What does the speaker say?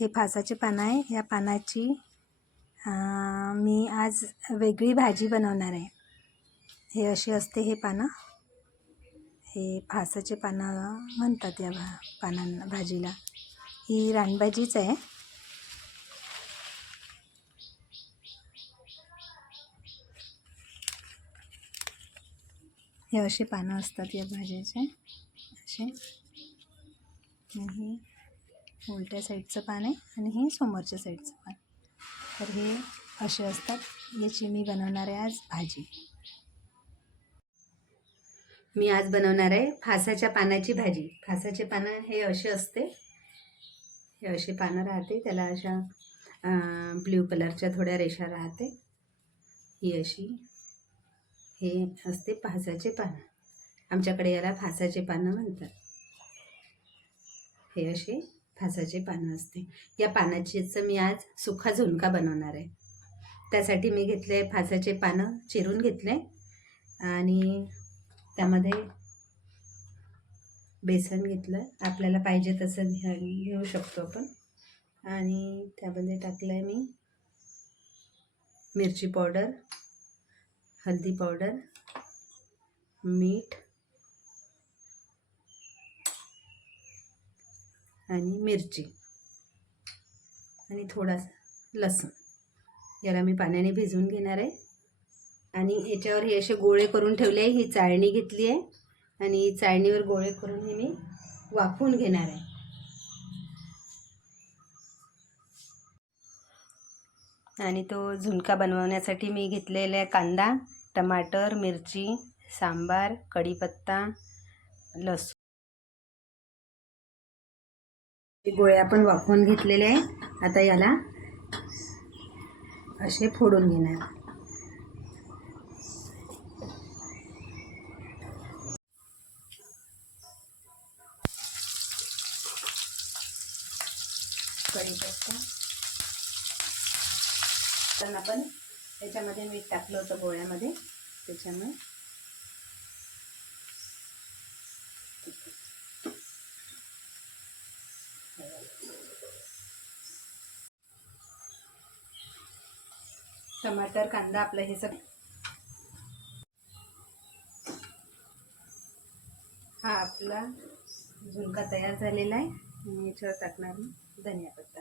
हे फासाचे पानं आहे. या पानाची मी आज वेगळी भाजी बनवणार आहे. हे अशी असते हे पानं. हे फासाचे पानं म्हणतात या भा पानांना भाजीला. ही रानभाजीच आहे. हे असे पानं असतात या भाजीचे. असे. आणि उलट्या साईडचं पान आहे आणि हे समोरच्या साईडचं पान. तर हे असे असतात. याची मी बनवणार आहे आज भाजी. मी आज बनवणार आहे फासाच्या पानाची भाजी. फासाचे पानं हे असे असते. हे असे पानं राहते. त्याला अशा ब्ल्यू कलरच्या थोड्या रेषा राहते. ही अशी हे असते फासाचे पानं. आमच्याकडे याला फासाचे पानं म्हणतात. हे असे फासाचे पानं असते. या पानाचीचं मी आज सुखा झुणका बनवणार आहे. त्यासाठी मी घेतले फासाचे पानं चिरून घेतले आणि त्यामध्ये बेसन घेतलं. आपल्याला पाहिजे तसं घ्या घेऊ शकतो आपण. आणि त्यामध्ये टाकलं आहे मी मिरची पावडर हल्दी पावडर मीठ आणि मिरची. आणि थोडासा लसूण. याला मी पाण्याने भिजवून घेणार आहे. आणि याच्यावर हे असे गोळे करून ठेवले आहे. ही चाळणी घेतली आहे. आणि चाळणीवर गोळे करून हे मी वाफवून घेणार आहे. आणि तो झुणका बनवण्यासाठी मी घेतलेला कांदा टमाटर मिरची सांबार कढीपत्ता लसूण. हे गोळे आपण वाफवून घेतलेले आहे आता याला असे फोडून घेणार. कढीपत्ता. आपण त्याच्यामध्ये मीठ टाकलं होतं गोळ्यामध्ये. त्याच्यामुळे टमाटर कांदा आपलं हे सगळं. हा आपला झुणका तयार झालेला आहे. आणि याच्यावर टाकणार मी धनिया पत्ता.